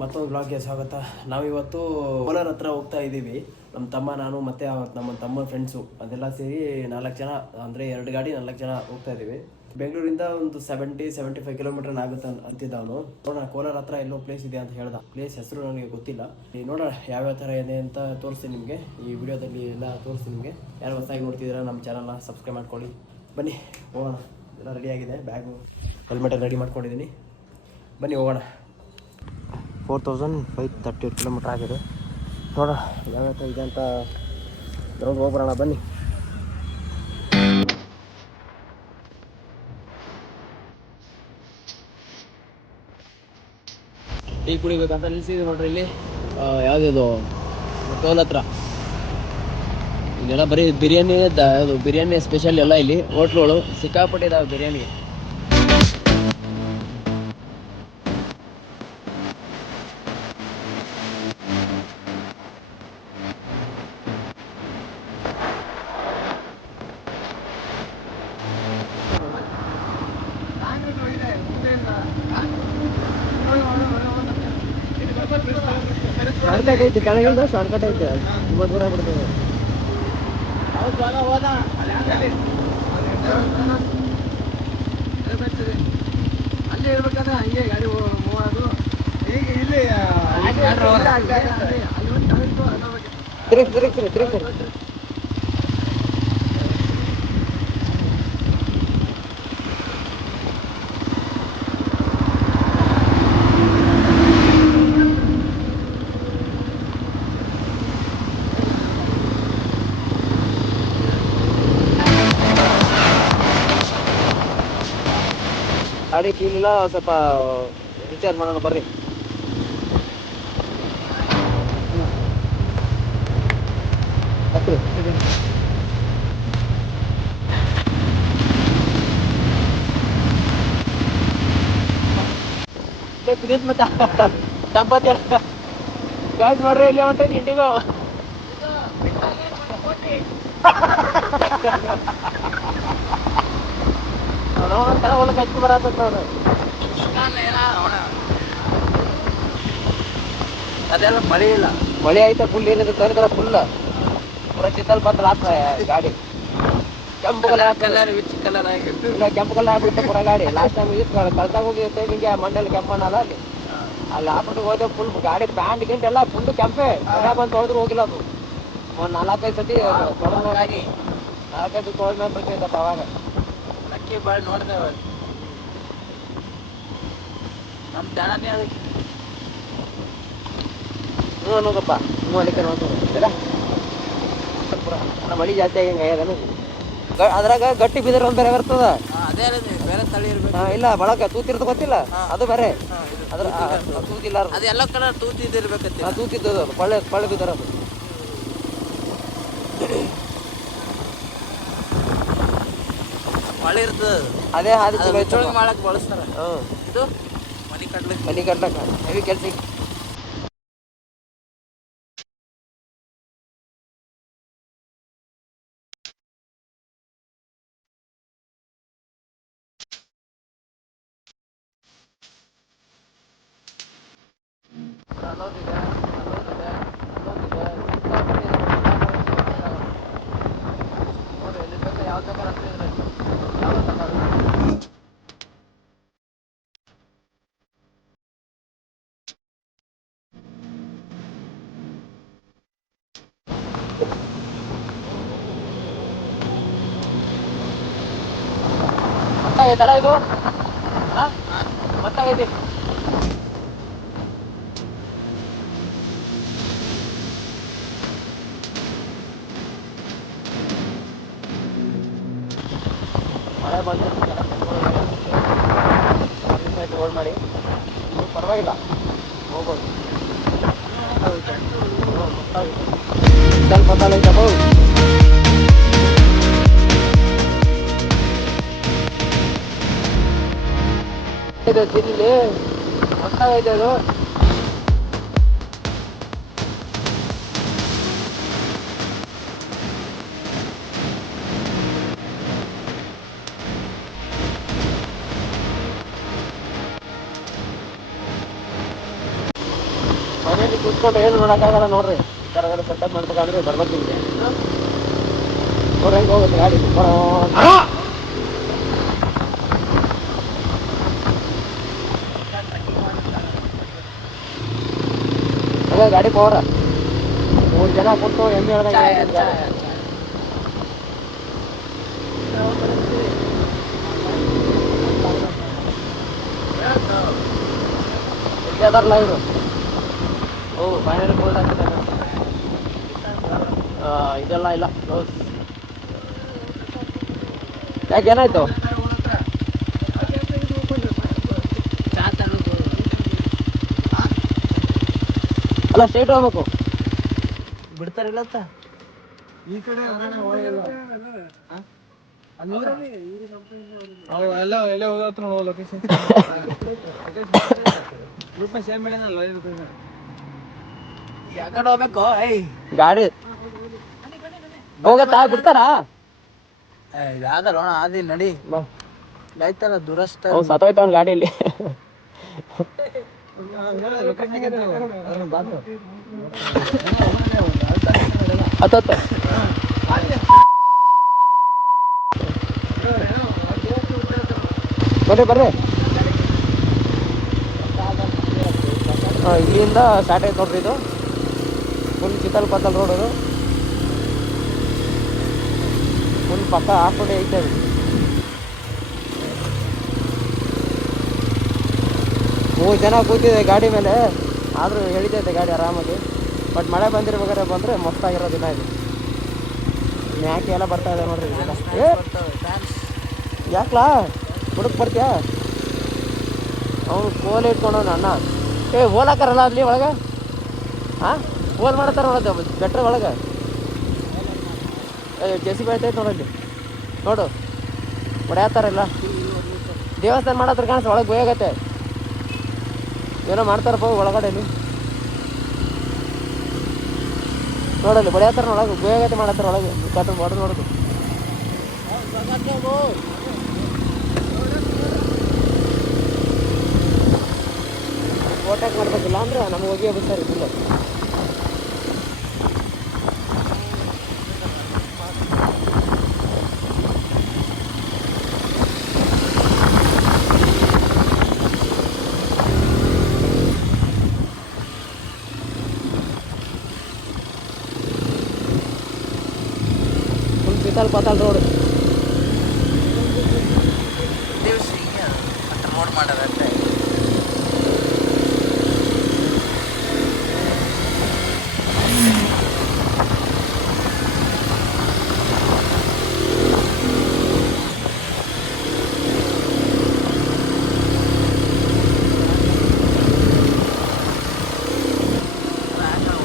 ಮತ್ತೊಂದು ಬ್ಲಾಗ್ಗೆ ಸ್ವಾಗತ. ನಾವಿವತ್ತು ಕೋಲಾರ ಹತ್ರ ಹೋಗ್ತಾ ಇದ್ದೀವಿ. ನಮ್ಮ ತಮ್ಮ, ನಾನು ಮತ್ತು ನಮ್ಮ ತಮ್ಮ ಫ್ರೆಂಡ್ಸು ಅದೆಲ್ಲ ಸೇರಿ 4 ಜನ, ಅಂದರೆ 2 ಗಾಡಿ 4 ಜನ ಹೋಗ್ತಾ ಇದ್ದೀವಿ. ಬೆಂಗಳೂರಿಂದ ಒಂದು 75 ಕಿಲೋಮೀಟರ್ ಆಗುತ್ತೆ ಅಂತಿದ್ದ ಅವನು. ನೋಡೋಣ, ಕೋಲಾರ ಹತ್ರ ಎಲ್ಲೋ ಪ್ಲೇಸ್ ಇದೆ ಅಂತ ಹೇಳ್ದ. ಪ್ಲೇಸ್ ಹೆಸರು ನನಗೆ ಗೊತ್ತಿಲ್ಲ. ನೋಡೋಣ ಯಾವ್ಯಾವ ಥರ ಇದೆ ಅಂತ ತೋರಿಸ್ತೀನಿ ನಿಮಗೆ. ಈ ವಿಡಿಯೋದಲ್ಲಿ ಎಲ್ಲ ತೋರಿಸ್ತೀನಿ ನಿಮಗೆ. ಯಾರು ಹೊಸದಾಗಿ ನೋಡ್ತಿದ್ದೀರಾ ನಮ್ಮ ಚಾನಲ್ನ ಸಬ್ಸ್ಕ್ರೈಬ್ ಮಾಡ್ಕೊಳ್ಳಿ. ಬನ್ನಿ ಹೋಗೋಣ. ಎಲ್ಲ ರೆಡಿಯಾಗಿದೆ, ಬ್ಯಾಗು ಹೆಲ್ಮೆಟಲ್ಲಿ ರೆಡಿ ಮಾಡ್ಕೊಂಡಿದ್ದೀನಿ. ಬನ್ನಿ ಹೋಗೋಣ. 4538 ಕಿಲೋಮೀಟ್ರ್ ಆಗಿದೆ. ನೋಡೋಣ ಯಾವ್ಯಾವ ಇದೆ ಅಂತ ಹೋಗ್ಬರೋಣ ಬನ್ನಿ. ಟೀ ಕುಡಿಬೇಕಂತ ನಿಲ್ಸಿದ್ವಿ ನೋಡ್ರಿ ಇಲ್ಲಿ. ಯಾವುದಿದು ಟೋಲ್ ಹತ್ರ. ಇಲ್ಲೆಲ್ಲ ಬರೀ ಬಿರಿಯಾನಿ, ಅದು ಬಿರಿಯಾನಿ ಸ್ಪೆಷಲ್ ಎಲ್ಲ ಇಲ್ಲಿ ಹೋಟ್ಲುಗಳು ಸಿಕ್ಕಾಪಟ್ಟೆ ಇದಾವೆ ಬಿರಿಯಾನಿ. ಶಾರ್ಟ್ಕಟ್ ಐತಿ, ಕೆಳಗಿಂದ ಶಾರ್ಟ್ಕಟ್ ಐತೆ, ತುಂಬ ದೂರ ಬಿಡ್ತೇವೆ. ಅಲ್ಲಿ ಇರ್ಬೇಕಾದ್ರೆ ಹಂಗೆ ಗಾಡಿ ಮೂವೋದು. ಈಗ ಇಲ್ಲಿ ತಿರುಗಿ ಗಾಡಿ ಕೀಲಿಲ್ಲ, ಸ್ವಲ್ಪ ರಿಚಾರ್ಜ್ ಮಾಡೋಣ ಬರ್ರಿ. ಗಾಡಿ ನೋಡ್ರಿ, ಇಲ್ಲಿ ಹೊಂಟೆ ಇಂಡಿಗೋ. ಹೊಲಕ್ಕೆ ಹಚ್ಚಿ ಬರತ್ತ ನೋಡು. ಅದೆಲ್ಲ ಮಳೆ ಇಲ್ಲ, ಮಳೆ ಆಯ್ತಾ ಫುಲ್. ಏನಿದೆ ತನಕ ಫುಲ್ ಪೂರ ಚಿತ್ತಲ್ ಬಂದ್ರೆ ಆತ ಗಾಡಿ. ಕೆಂಪು ಕಲರ್ ವಿಚ್ ಕಲರ್ ಆಗಿತ್ತು. ಇಲ್ಲ, ಕೆಂಪು ಕಲರ್ ಆಗ್ಬಿಡುತ್ತೆ ಪೂರ ಗಾಡಿ. ಲಾಸ್ಟ್ ಟೈಮ್ ಕಳ್ದಾಗ ಹೋಗಿರುತ್ತೆ ಹಿಂಗೆ ಮಂಡಲ್ ಕೆಂಪಣ್ಣಲ್ಲ ಅಲ್ಲಿ ಹಾಕ್ಬಿಟ್ಟು ಹೋದ್ರೆ ಫುಲ್ ಗಾಡಿ ಪ್ಯಾಂಟ್ ಗಿಂಟ್ ಎಲ್ಲ ಫುಲ್ ಕೆಂಪೆ. ಬಂದು ಹೋದ್ರು ಹೋಗಿಲ್ಲ ಅದು. ಒಂದು 4-5 ಸತಿ ಗಾಡಿ 4-5 ತೊಳೆದ ಮೇಲೆ ಬರ್ತಿದ್ದಪ್ಪ ಅವಾಗ. ಲಕ್ಕಿ ಬಾಳ್ ನೋಡ್ದೇವೆ ನಮ್ಮ ಚಾಣನೇ ಅದಕ್ಕೆ. ನೋಡಪ್ಪ, ಅದಕ್ಕೆ ನೋಡ್ತಿಲ್ಲ. ಮಳಿ ಜಾಸ್ತಿ ಆಗಂಗೆ ಅದ್ರಾಗ ಗಟ್ಟಿ ಬಿದಿರು ಒಂದು ಬೇರೆ ಬರ್ತದ. ಅದೇ ಬೇರೆ ತಳಿ ಇರ್ಬೇಕು. ಇಲ್ಲ, ಬಳಕ ತೂತಿರ್ತ ಗೊತ್ತಿಲ್ಲ, ಅದು ಬೇರೆ. ಅದ್ರ ತೂತಿಲ್ಲ, ಅದು ಎಲ್ಲ ಕಲರ್ ತೂತಿದ್ದಿರ್ಬೇಕಂತ. ತೂತಿದ್ದದು ಪಳ್ಳೆ ಬಿದ್ದರ ಅದು. ಮಳೆ ಇರ್ತದ, ಅದೇ ಹಾದಿ ಮಾಡಕ್ ಬಳಸ್ತಾರ. ಇದು ಮನಿ ಕಟ್ಲಕ್ಕ ಹೆವಿ ಕೆಲ್ಸ. ಗೊತ್ತಾಗೈತಲ್ಲ ಇದು? ಗೊತ್ತಾಗೈತಿ. ಮಳೆ ಬಂದು ರೋಡ್ ಮಾಡಿ ಪರವಾಗಿಲ್ಲ, ಹೋಗ್ಬೋದು. ಸ್ವಲ್ಪ ಗೊತ್ತಾಗೈತಪ್ಪ. ತಿನ್ಲಿ ಗೊತ್ತಾಗೈತೆ ಅದು. ಮನೇಲಿ ಕೂತ್ಕೊಂಡ್ರೆ ಏನು ನೋಡೋಕ್ಕಾಗಲ್ಲ ನೋಡ್ರಿ. ಹೊರಗಡೆ ಸೆಟಪ್ ಮಾಡ್ಬೇಕಂದ್ರೆ ಬರ್ಬೇಕಿದೆ. ಹೆಂಗೆ ಹೋಗುತ್ತೆ ಗಾಡಿ. ಅದೇ ಗಾಡಿ ಪವರ 3 ಜನ ಕೂತು ಹೆಂಗೆ ಹೇಳ್ದಂಗೆ ಅದರಲ್ಲ ಇವರು. ಫೈನಲ್ ಬೋಲ್ಡ್ ಹಾಕಿದ್ದಾರೆ. ಇದೆಲ್ಲ ಇಲ್ಲ ಕ್ಲೋಸ್. ಯಾಕೆ ಏನಾಯ್ತು? ಅಲ್ಲ ಸ್ಟ್ರೈಟ್ ಹೋಗ್ಬೇಕು. ಬಿಡ್ತಾರಿಲ್ಲ ಅಂತ ಈ ಕಡೆ ಎಲ್ಲ ಹೋಗತ್ರ ಲೊಕೇಶನ್ ಯಾಕಡೆ ಹೋಗ್ಬೇಕು? ಗಾಡಿ ಹೋಗತ್ತಾ? ಬಿಡ್ತಾರಾ? ಯಾವ್ದಲ್ಲ ಅದೇ ನಡಿ ಆಯ್ತಲ್ಲ ದುರಸ್ತ ಸತ್ತೋಯ್ತ ಅವ್ನ ಗಾಡಿಯಲ್ಲಿ. ಹತ್ತ ಬರ್ರಿ ಬರ್ರಿ. ಇಲ್ಲಿಂದ ಸ್ಟಾರ್ಟ್ ಆಯ್ತು ನೋಡ್ರಿ. ಇದು ಫುಲ್ ಚಿತ್ತಲ್ ಪತ್ತಲ್ ರೋಡ್. ಅದು ಫುಲ್ ಪಕ್ಕ ಹಾಕ್ಬಿಟ್ಟು ಐತೆ. ಅದು 3 ಜನ ಕೂತಿದೆ ಗಾಡಿ ಮೇಲೆ. ಆದರೂ ಎಳಿತೈತೆ ಗಾಡಿ ಆರಾಮಾಗಿ. ಬಟ್ ಮಳೆ ಬಂದಿರ್ಬೇಕಾದ್ರೆ ಬಂದರೆ ಮಸ್ತಾಗಿರೋ ದಿನ ಇದು. ಮ್ಯಾಕೆ ಎಲ್ಲ ಬರ್ತಾ ಇದೆ ನೋಡ್ರಿ. ಯಾಕಲಾ ಹುಡುಕ್ ಬರ್ತೀಯಾ? ಅವನು ಕೋಲ್ ಇಟ್ಕೊಂಡವನು ಅಣ್ಣ. ಓಲಾಕರಲ್ಲ ಅಲ್ಲಿ ಒಳಗೆ. ಹಾಂ ಓಲ್ ಮಾಡ್ತಾರೆ ನೋಡೋದು ಬೆಟ್ರ ಒಳಗೆ. ಜೆಸಿಬಿ ಆಯ್ತೈತೆ ನೋಡಲ್ಲಿ. ನೋಡು ಹೊಡೆಯತ್ತಾರಲ್ಲ. ದೇವಸ್ಥಾನ ಮಾಡತ್ರ ಕಾಣಿಸ್ ಒಳಗೆ ಹೋಗತ್ತೆ. ಏನೋ ಮಾಡ್ತಾರಪ್ಪ ಒಳಗಡೆಲಿ. ನೋಡಲ್ಲಿ ಬಡಿಯತ್ತಾರ ಒಳಗೆ ಗೋಯಾಗತ್ತೆ ಮಾಡತ್ತಾರ ಒಳಗೆ. ಕಾಟನ್ ಬಾರ್ಡರ್ ನೋಡೋದು. ಓಟಾಕ್ ಮಾಡ್ಬೇಕಿಲ್ಲ ಅಂದ್ರೆ ನಮ್ಗೆ ಹೋಗಿ ಬಿಡ್ತಾರೆ. ಇಲ್ಲ ಫುಲ್ ಚಿತ್ತಲ್ ಪತ್ತಲ್ ರೋಡ್. ರೋಡ್ ಮಾಡೋದಂತೆ.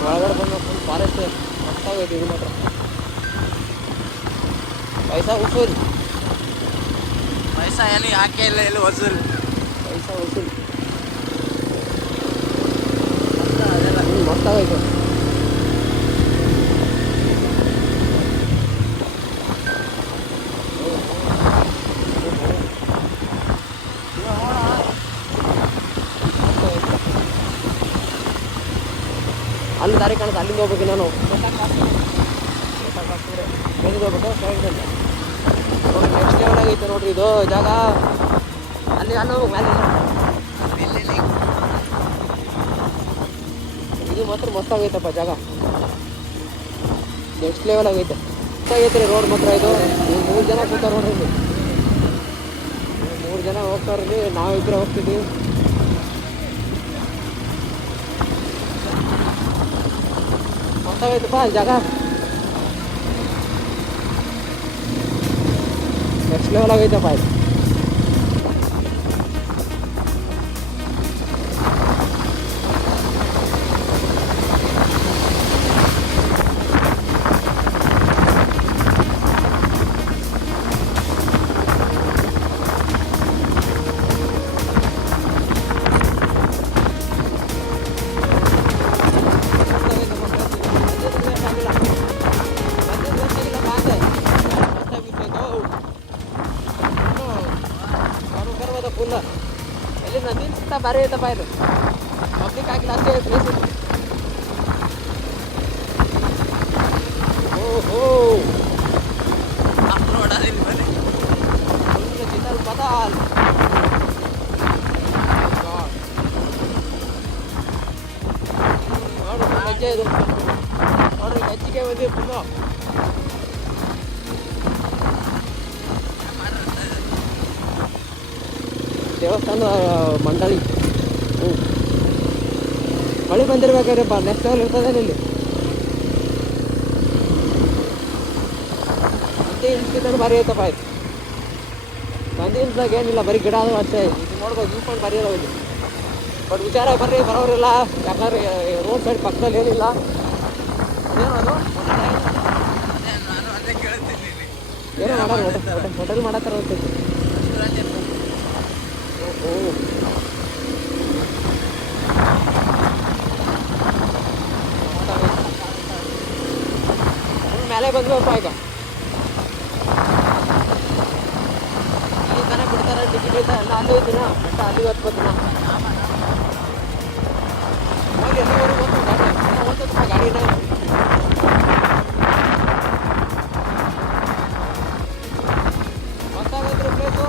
ಒಳಗಡೆ ಬಂದು ಫುಲ್ ಫಾರೆಸ್ಟ್ ಮಸ್ತಾಗೈತಿ. ಇದು ಮಾತ್ರ ಪೈಸಾ ವಸೂಲ್. ಪೈಸಾ ಏನು ಯಾಕೆ ಇಲ್ಲ ಎಲ್ಲಿ ವಸೂಲ್. ಪೈಸಾ ವಸೂಲ್ ಮಸ್ತಾಗೈತೆ. ಅಲ್ಲಿ ದಾರಿ ಕಾಣುತ್ತೆ. ಅಲ್ಲಿಂದ ಹೋಗ್ಬೇಕು ನಾನು. ಎಲ್ಲಿಂದ ಹೋಗ್ಬೇಕು? ಸೈಡ್ ನೋಡಿ ನೆಕ್ಸ್ಟ್ ಲೆವೆಲ್ ಆಗೈತೆ ನೋಡ್ರಿ ಇದು ಜಾಗ. ಅಲ್ಲಿ ಅಲ್ಲಿ ಹೋಗ್ಬೇಕು ಮೇಲೆ. ಇದು ಮಾತ್ರ ಮಸ್ತಾಗೈತಪ್ಪ ಜಾಗ. ನೆಕ್ಸ್ಟ್ ಲೆವೆಲ್ ಆಗೈತೆ. ಮಸ್ತಾಗೈತೆ ರೀ ರೋಡ್ ಮಾತ್ರ. ಇದು 3 ಜನ ಕೂತಾರೆ ನೋಡ್ರಿ. ಇಲ್ಲಿ 3 ಜನ ಹೋಗ್ತಾರ್ರಿ. ನಾವಿಬ್ಬರೇ ಹೋಗ್ತಿದ್ದೀವಿ. ಮಸ್ತಾಗೈತಪ್ಪ ಜಾಗ. ನೆಕ್ಸ್ಟ್ ಲೆವೆಲ್ ಆಗೈತಪ್ಪ ಇದು. ಫುಲ್ ಎಲ್ಲಿ ನದಿ ಭಾರಿ ಐತಪ್ಪ. ಇದು ಪಬ್ಲಿಕ್ ಆಗಿಲ್ಲ ಅಷ್ಟೇ ಪ್ಲೇಸ್. ಓ ನೋಡೋದಿಲ್ಲ ಬನ್ನಿ ಚಿತ್ತಲ್ ಪದಾಲ್ ನೋಡ್ರಿ ಹೆಜ್ಜೆ ಇದು ನೋಡ್ರಿ ಹೆಜ್ಜಿಗೆ ಬಂದಿ ಫುಲ್ಲು ದೇವಸ್ಥಾನ ಮಂಡಳಿ. ಮಳೆ ಬಂದಿರ್ಬೇಕಾದ್ರೆ ನೆಕ್ಸ್ಟ್ ಲೆವೆಲ್ ಇರ್ತದೆ ಇಲ್ಲಿ. ಗಾಂಧಿ ಹಿಲ್ಸ್ ಭಾರಿ ಐತಪ್ಪ ಆಯ್ತು. ಗಾಂಧಿ ಹಿಲ್ಸ್ದಾಗ ಏನಿಲ್ಲ, ಬರೀ ಗಿಡ ಅದು ಅಷ್ಟೇ. ಇದು ನೋಡ್ಬೋದು, ವ್ಯೂ ಪಾಯಿಂಟ್ ಭಾರಿ ಅದಾವ ಇಲ್ಲಿ. ಬಟ್ ವಿಚಾರ ಬರ್ರಿ ಬರೋರಿಲ್ಲ, ಯಾಕಂದ್ರೆ ರೋಡ್ ಸೈಡ್ ಪಕ್ಕದಲ್ಲಿ ಏನಿಲ್ಲ. ಏನದು ಏನೋ ಮಾಡೋದು ಹೋಟೆಲ್ ಮಾಡತ್ತಾರ ಅಂತೈತಿ. ಮೇಲೆ ಬಂದ್ವಪ್ಪ ಈಗ. ಈ ಥರ ಬಿಡ್ತಾರೆ ಟಿಕೆಟ್ ಐತೆ ಎಲ್ಲ. ಅಲ್ಲಿ ಐತಿನ ಬೆಟ್ಟ, ಅಲ್ಲಿ ಹೊತ್ಕೋತಿನ ಹೋಗಿ ಎಲ್ಲಿವರೆಗೂ ಓದ್ತಪ್ಪ ಗಾಡಿನ. ಗೊತ್ತಾಗೈತ್ರಿ ಪ್ಲೇಸು.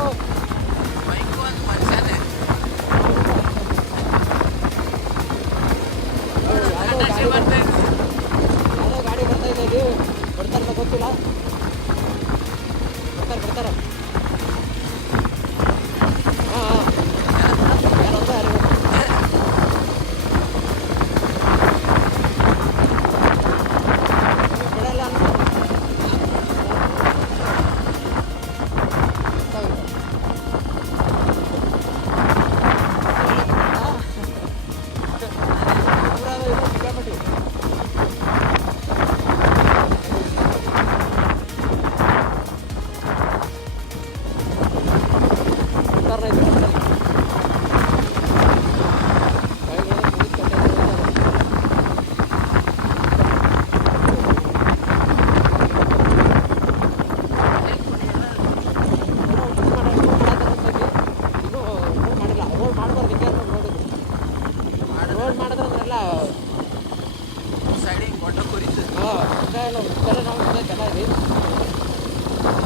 ಗಾಡಿ ಬರ್ತಾ ಇದೆ ಇಲ್ಲಿ. ಬರ್ತಾರೆ ಗೊತ್ತಿಲ್ಲ, ಬರ್ತಾರೆ. ಹಾಂ ಯಾರಂತ ಯಾರು ಬಿಡಲ್ಲ ಅಂತ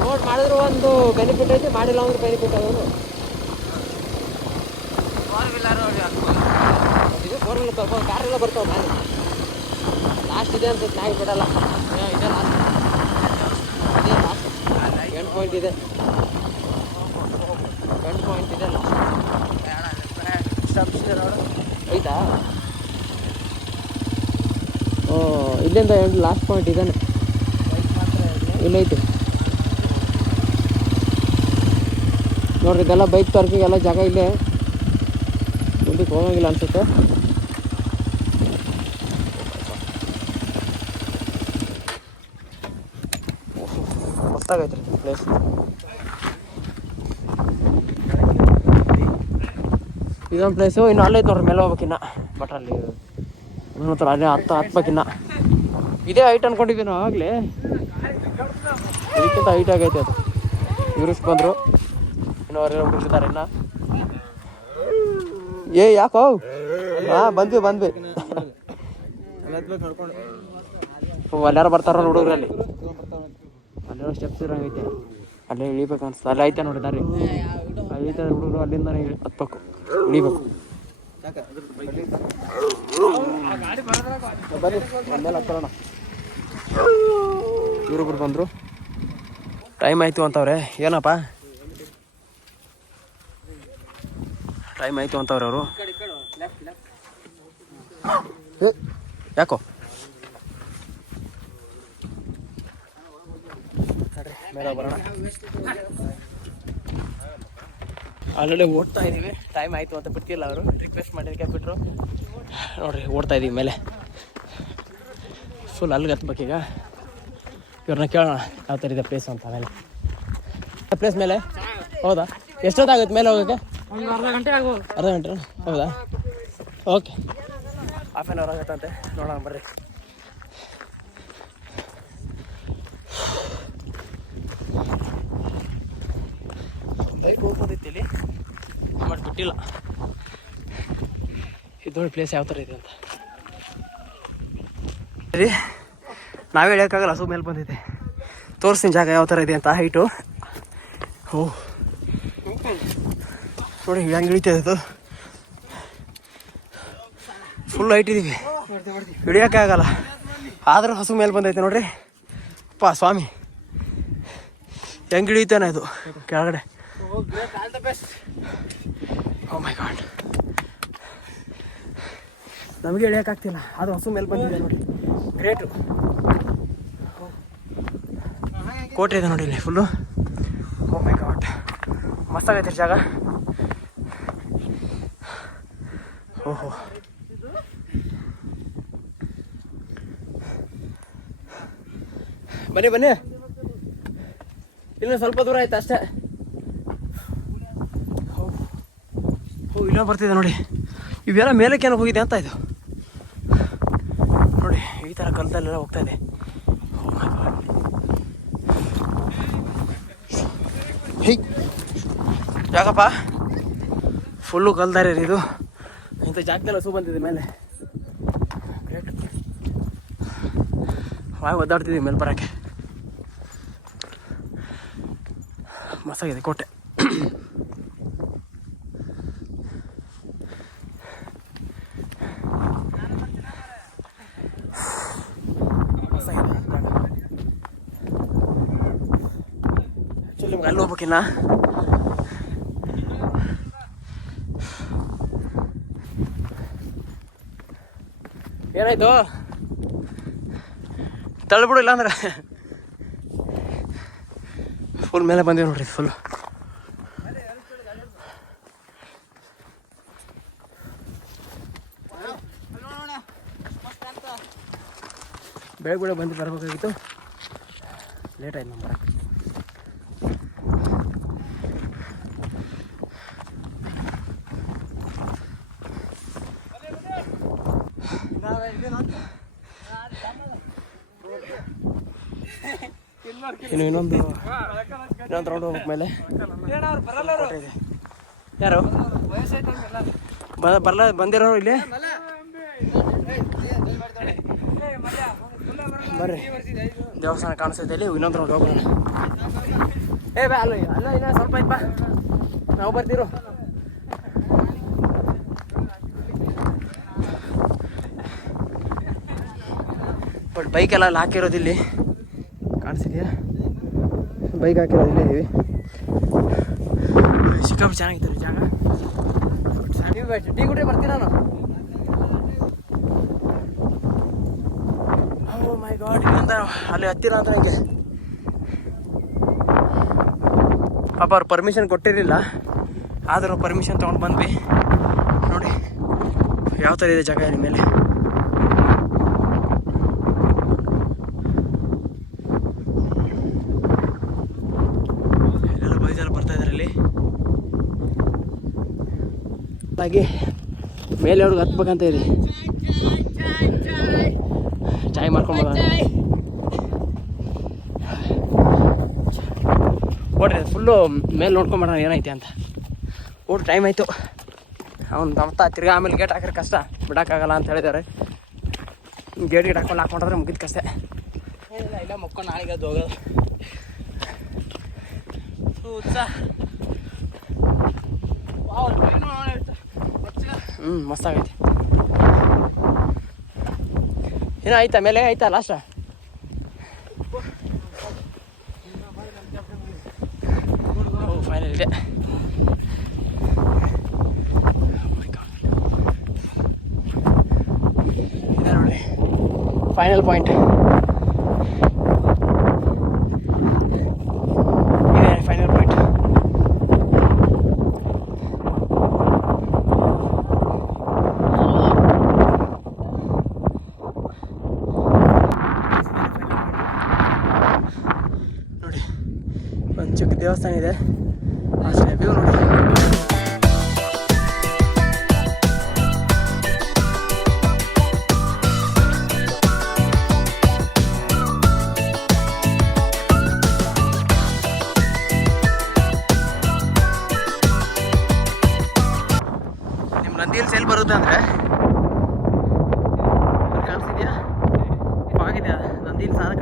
ರೋಡ್ ಮಾಡಿದ್ರು ಒಂದು ಬೆನಿಫಿಟ್ ಐತಿ, ಮಾಡಿಲ್ಲ ಅಂದ್ರೆ ಬೆನಿಫಿಟ್ ಅದನ್ನು. ಇದು 4 ವೀಲರ್ ಕಾರೆಲ್ಲ ಬರ್ತಾವೆ ನಾನು. ಲಾಸ್ಟ್ ಇದೆ ಅಂತ ನಾಯಿ ಬಿಡಲ್ಲ. ಇದೆ ಲಾಸ್ಟ್, ಇದೇ ಲಾಸ್ಟ್ ಎಂಡ್ ಪಾಯಿಂಟ್ ಇದೆ. ಎಂಡ್ ಪಾಯಿಂಟ್ ಇದೆ ಲಾಸ್ಟ್ ಐತಾ. ಓ ಇಲ್ಲಿಂದ ಎಂಡ್ ಲಾಸ್ಟ್ ಪಾಯಿಂಟ್ ಇದ್ದಾನೆ. ಇಲ್ಲೈತಿ ನೋಡ್ರಿ. ಇದೆಲ್ಲ ಬೈಕ್ ಪಾರ್ಕಿಂಗ್ ಜಾಗ ಇಲ್ಲೇ. ಮುಂದಕ್ಕೆ ಹೋಗಂಗಿಲ್ಲ ಅನ್ಸುತ್ತೆ. ಗೊತ್ತಾಗೈತ್ರಿ ಪ್ಲೇಸ್. ಇದೊಂದು ಪ್ಲೇಸು. ಇನ್ನು ಅಲ್ಲೈತೆ ನೋಡ್ರಿ, ಮೇಲೆ ಹೋಗ್ಬೇಕಿನ್ನ. ಬಟ್ ಅಲ್ಲಿ ಹತ್ರ ಅಲ್ಲೇ ಹತ್ಬೇಕಿನ್ನ. ಇದೇ ಹೈಟ್ ಅನ್ಕೊಂಡಿದ್ದೀವಿ ನಾವು ಆಗಲೇ. ಇದಕ್ಕಿಂತ ಹೈಟ್ ಆಗೈತೆ ಅದು. ಇವ್ರಿಸ್ ಬಂದರು, ಇನ್ನು ಅವರೆಲ್ಲ ಹುಡುಗಿದ್ದಾರೆ ಇನ್ನು. ಯಾಕೋ ಹಾಂ ಬಂದ್ವಿ ಅಲ್ಲಾರು ಬರ್ತಾರ ಹುಡುಗರಲ್ಲಿ. ಅಲ್ಲೆಲ್ಲ ಸ್ಟೆಪ್ಸ್ ಇರೋಂಗೈತೆ, ಅಲ್ಲೇ ಇಳಿಬೇಕು ಅನ್ಸುತ್ತೆ. ಅಲ್ಲೇ ಐತೆ ನೋಡಿದಾರೆ ಅಲ್ಲಿ ಐತೆ ಹುಡುಗರು. ಅಲ್ಲಿಂದ ಹತ್ಬೇಕು, ಇಳಿಬೇಕು. ಬನ್ನಿ ಮೇಲೆ ಹತ್ತರೋಣ. ಇವ್ರೊಬ್ರು ಬಂದರು, ಟೈಮ್ ಆಯಿತು ಅಂತವ್ರೆ. ಏನಪ್ಪ ಟೈಮ್ ಆಯಿತು ಅಂತವ್ರೆ ಅವರು. ಯಾಕೋ ಮೇಲೆ ಬರೋಣ. ಆಲ್ರೆಡಿ ಓಡ್ತಾ ಇದ್ದೀವಿ. ಟೈಮ್ ಆಯಿತು ಅಂತ ಬಿಡ್ತಿಲ್ಲ ಅವರು, ರಿಕ್ವೆಸ್ಟ್ ಮಾಡಿದಕ್ಕೆ ಬಿಟ್ಟರು. ನೋಡಿರಿ ಓಡ್ತಾ ಇದ್ದೀವಿ ಮೇಲೆ. ಫುಲ್ ಅಲ್ಲಿಗೆ ಹತ್ಬೇಕೀಗ. ಇವ್ರನ್ನ ಕೇಳೋಣ ಯಾವ ಥರ ಇದೆ ಪ್ಲೇಸ್ ಅಂತ. ಮೇಲೆ ಪ್ಲೇಸ್ ಮೇಲೆ ಹೌದಾ? ಎಷ್ಟೊತ್ತಾಗುತ್ತೆ ಮೇಲೆ ಹೋಗೋಕ್ಕೆ? ಅರ್ಧ ಗಂಟೆ ಹೌದಾ? ಓಕೆ, ಹಾಫ್ ಆನ್ ಅವರ್ ಆಗುತ್ತಂತೆ. ನೋಡೋಣ ಬರ್ರಿ. ಬೈಕ್ ಹೋಗ್ಬೋದಿತ್ತು ಇಲ್ಲಿ, ಬಟ್ ಬಿಟ್ಟಿಲ್ಲ. ಇದು ನೋಡಿ ಪ್ಲೇಸ್ ಯಾವ ಥರ ಇದೆ ಅಂತ. ಸರಿ ನಾವೇ ಹೇಳೋಕ್ಕಾಗಲ್ಲ, ಹಸು ಮೇಲೆ ಬಂದಿದೆ. ತೋರಿಸ್ತೀನಿ ಜಾಗ ಯಾವ ಥರ ಇದೆ ಅಂತ ಹೈಟು. ಓ ನೋಡಿ ಹೆಂಗೆ ಇಳಿತದೆ ಅದು, ಫುಲ್ ಹೈಟ್ ಇದ್ದೀವಿ, ಹಿಡಿಯೋಕ್ಕೆ ಆಗಲ್ಲ. ಆದರೂ ಹಸು ಮೇಲೆ ಬಂದೈತೆ ನೋಡ್ರಿ. ಅಪ್ಪ ಸ್ವಾಮಿ ಹೆಂಗೆ ಇಳಿತಾನೆ ಅದು ಕೆಳಗಡೆ. ಓ ಮೈ ಗಾಡ್, ನಮಗೆ ಇಳಿಯೋಕ್ಕಾಗ್ತಿಲ್ಲ, ಅದು ಹಸು ಮೇಲೆ ಬಂದಿದೆ ನೋಡಿ. ಗ್ರೇಟು. ಕೋಟೆ ಇದೆ ನೋಡಿ ಇಲ್ಲಿ ಫುಲ್ಲು. ಓ ಮೈ ಗಾಡ್, ಮಸ್ತಾಗೈತೆ ಜಾಗ. ಓಹೋ, ಬನ್ನಿ ಬನ್ನಿ, ಇಲ್ಲ ಸ್ವಲ್ಪ ದೂರ ಆಯ್ತು ಅಷ್ಟೇ. ಓ ಇಲ್ಲ ಬರ್ತಿದೆ ನೋಡಿ. ಇವೆಲ್ಲ ಮೇಲಕ್ಕೆ ಏನೋ ಹೋಗಿದೆ ಅಂತ ಇದು ನೋಡಿ. ಈ ಥರ ಕಲ್ತಲ್ಲೆಲ್ಲ ಹೋಗ್ತಾ ಇದೆ. ಹೇ ಯಾಕಪ್ಪ, ಫುಲ್ಲು ಕಲ್ದಾರೆ ಇದು. ಇಂಥ ಜಾಗದಲ್ಲ ಹಸು ಬಂದಿದೆ ಮೇಲೆ. ಗ್ರೇಟ್. ಹಾಗೆ ಒದ್ದಾಡ್ತಿದ್ದೀವಿ ಮೇಲೆ ಬರೋಕ್ಕೆ. ಮಸ್ತಾಗಿದೆ ಕೋಟೆ. ನಿಮ್ಗೆ ಅಲ್ಲಿ ಹೋಗ್ಬೇಕಿನ್ನ. ಏನಾಯ್ತು, ತಳ್ಳಿಬಿಡು ಇಲ್ಲ ಅಂದ್ರೆ. ಫುಲ್ ಮೇಲೆ ಬಂದೀವಿ ನೋಡ್ರಿ, ಫುಲ್. ಬೆಳಗ್ಗೆ ಬಂದು ಬರ್ಬೇಕಾಗಿತ್ತು, ಲೇಟ್ ಆಯ್ತು ನಮ್ಮ ಬರೋಕ್ಕೆ. ಇನ್ನೊಂದು ರೌಂಡ್ ಹೋಗ್ಬೇಕು ಮೇಲೆ. ಯಾರು ಬಂದಿರೋ ಇಲ್ಲಿ ಬರ್ರಿ, ದೇವಸ್ಥಾನ ಕಾಣಿಸ್ತೈತೆ ಇಲ್ಲಿ. ಇನ್ನೊಂದು ರೌಂಡ್ ಹೋಗೋಣ. ಬಾ ಅಲ್ಲ ಅಲ್ಲ, ಇನ್ನ ಸ್ವಲ್ಪ ಐತ್ ಬಾ, ನಾವು ಬರ್ತೀರೋ. ಬಟ್ ಬೈಕೆಲ್ಲ ಅಲ್ಲಿ ಹಾಕಿರೋದು ಇಲ್ಲಿ ಕಾಣಿಸಿದ್ಯಾ, ಬೈಕ್ ಹಾಕಿರೋದು ಇಲ್ಲೇ ಇದ್ದೀವಿ. ಸಿಕ್ಕಾಪಟ್ಟೆ ಚೆನ್ನಾಗಿತ್ತು ಜಾಗ. ಟೀ ಕುಟ್ರೆ ಬರ್ತೀನಿ ನಾನು. ಓ ಮೈ ಗಾಡ್, ಇನ್ನೊಂದ ಅಲ್ಲಿ ಹತ್ತಿರ ಅಂದ್ರೆ ಹಂಗೆ. ಪಾಪ ಅವ್ರು ಪರ್ಮಿಷನ್ ಕೊಟ್ಟಿರಲಿಲ್ಲ, ಆದರೂ ಪರ್ಮಿಷನ್ ತೊಗೊಂಡು ಬಂದ್ವಿ. ನೋಡಿ ಯಾವ ಥರ ಇದೆ ಜಾಗ ಇಲ್ಲಿ ಮೇಲೆ. ಎಲ್ಲೆಲ್ಲ ಬೈಜೆಲ್ಲ ಬರ್ತಾ ಇದ್ದಾರೆ ಇಲ್ಲಿ. ಹಾಗೆ ಮೇಲೆ ಅವ್ರಿಗೆ ಹತ್ಬೇಕಂತ ಇದೆ. ಚಾಯ್ ಮಾಡ್ಕೊಂಬೋದ ಓಡ್ರಿ, ಫುಲ್ಲು ಮೇಲೆ ನೋಡ್ಕೊಂಬರೋಣ ಏನೈತೆ ಅಂತ. ಓಡ್ ಟೈಮ್ ಆಯಿತು. ಅವ್ನು ತಮ್ಮ ತಿರ್ಗಿ ಆಮೇಲೆ ಗೇಟ್ ಹಾಕಿದ್ರೆ ಕಷ್ಟ, ಬಿಡೋಕ್ಕಾಗಲ್ಲ ಅಂತ ಹೇಳಿದ್ದಾರೆ. ಗೇಟ್ ಹಾಕೊಂಡು ಹಾಕೊಂಡ್ರೆ ಮುಗಿದ ಕಷ್ಟ. ಇಲ್ಲ ಮಕ್ಕೊಂಡು ನಾಳೆಗೆ ಅದು ಹೋಗೋದು. ಮಸ್ತಾಗೈತೆ. ಏನೋ ಆಯ್ತಾ ಮೇಲೆ, ಆಯ್ತಾ ಲಾಸ್ಟ? ಫೈನಲ್ ಇದೆ. ನೋಡಿ ಫೈನಲ್ ಪಾಯಿಂಟ್ ಇದೆ. ಫೈನಲ್ ಪಾಯಿಂಟ್ ನೋಡಿ. ಒಂದು ಚಿಕ್ಕ ದೇವಸ್ಥಾನ ಇದೆ, ಅಷ್ಟೇ ವ್ಯೂ ನೋಡಿ. ನಿಮ್ಮ ನಂದಿಯಲ್ಲಿ ಸೇಲ್ ಬರುತ್ತೆ ಅಂದರೆ ಕಾಣಿಸ್ತಿದ್ಯಾ? ಆಗಿದೆ ನಂದಿಯಲ್ಲಿ ಸಾಲ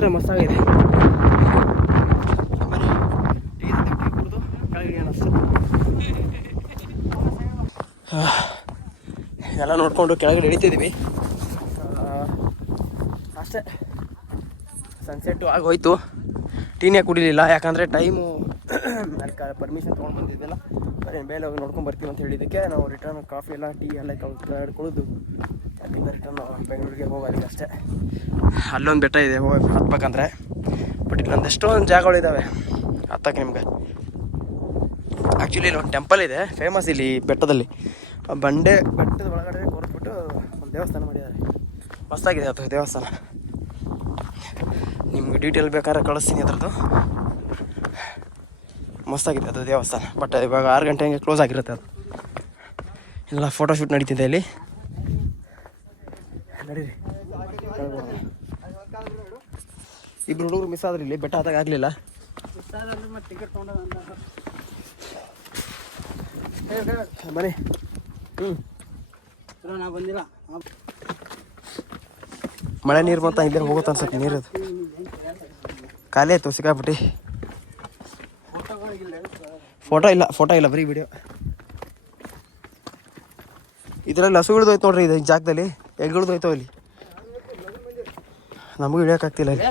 ಮಾತ್ರ ಮಸ್ತಾಗಿದೆ. ಬನ್ನಿ ಟೀ ಕುಡಿದು ಕೆಳಗೆ ಅನಿಸ್ತು. ಎಲ್ಲ ನೋಡಿಕೊಂಡು ಕೆಳಗಡೆ ಇಳಿತಿದ್ದೀವಿ. ಅಷ್ಟೇ, ಸನ್ಸೆಟ್ಟು ಆಗೋಯ್ತು. ಟೀನೇ ಕುಡಿಲಿಲ್ಲ, ಯಾಕಂದರೆ ಟೈಮು ಪರ್ಮಿಷನ್ ತೊಗೊಂಡು ಬಂದಿದ್ದೆಲ್ಲ ಬರೀ ಮೇಲೆ ಹೋಗಿ ನೋಡ್ಕೊಂಡು ಬರ್ತೀವಿ ಅಂತ ಹೇಳಿದ್ದಕ್ಕೆ ನಾವು ರಿಟರ್ನ್ ಕಾಫಿ ಎಲ್ಲ ಟೀ ಎಲ್ಲ ಕುಡಿದು ಅಲ್ಲಿಂದ ರಿಟರ್ನ್ ಬೆಂಗಳೂರಿಗೆ ಹೋಗೋದಕ್ಕೆ ಅಷ್ಟೇ. ಅಲ್ಲೊಂದು ಬೆಟ್ಟ ಇದೆ ಹತ್ಬೇಕಂದ್ರೆ, ಬಟ್ ಇಲ್ಲೊಂದು ಎಷ್ಟೊಂದು ಜಾಗಗಳಿದ್ದಾವೆ ಹತ್ತಕ್ಕೆ ನಿಮ್ಗೆ. ಆ್ಯಕ್ಚುಲಿ ಇಲ್ಲೊಂದು ಟೆಂಪಲ್ ಇದೆ ಫೇಮಸ್ ಇಲ್ಲಿ ಬೆಟ್ಟದಲ್ಲಿ. ಬೆಟ್ಟದ ಒಳಗಡೆ ಕೊರ್ದ್ಬಿಟ್ಟು ಒಂದು ದೇವಸ್ಥಾನ ಮಾಡಿದ್ದಾರೆ. ಮಸ್ತಾಗಿದೆ ಅದು ದೇವಸ್ಥಾನ. ನಿಮ್ಗೆ ಡೀಟೇಲ್ ಬೇಕಾದ್ರೆ ಕಳಿಸ್ತೀನಿ ಅದರದ್ದು. ಮಸ್ತಾಗಿದೆ ಅದು ದೇವಸ್ಥಾನ. ಬಟ್ ಇವಾಗ 6 ಗಂಟೆ ಹಂಗೆ ಕ್ಲೋಸ್ ಆಗಿರುತ್ತೆ ಅದು. ಎಲ್ಲ ಫೋಟೋಶೂಟ್ ನಡೀತಿದೆ ಇಲ್ಲಿ. ನಡೀರಿ, ಇಬ್ರು ಹುಡುಗರು ಮಿಸ್ ಆದ್ರೆ ಇಲ್ಲಿ ಬೆಟ್ಟ ಹತ್ತಾಗ ಆಗಲಿಲ್ಲ. ಬನ್ನಿ. ನಾ ಬಂದಿಲ್ಲ. ಮಳೆ ನೀರು ಬಂತ ಇಲ್ಲೇ ಹೋಗುತ್ತೆ ಅನ್ಸತ್ತೆ ನೀರದು. ಖಾಲಿ ಆಯ್ತು ಸಿಕ್ಕಾಬಿಟ್ಟು. ಫೋಟೋ ಇಲ್ಲ ಬರೀ ವಿಡಿಯೋ. ಇದರಲ್ಲಿ ಹಸುಗಳದ್ದು ಹೋಯ್ತು ನೋಡ್ರಿ, ಇದು ಈ ಜಾಗದಲ್ಲಿ ಎಗ್ಗಳದ್ದು ಹೋಯ್ತಾವ ಇಲ್ಲಿ. ನಮಗೂ ಹಿಡಿಯೋಕ್ಕಾಗ್ತಿಲ್ಲ ಇಲ್ಲಿ.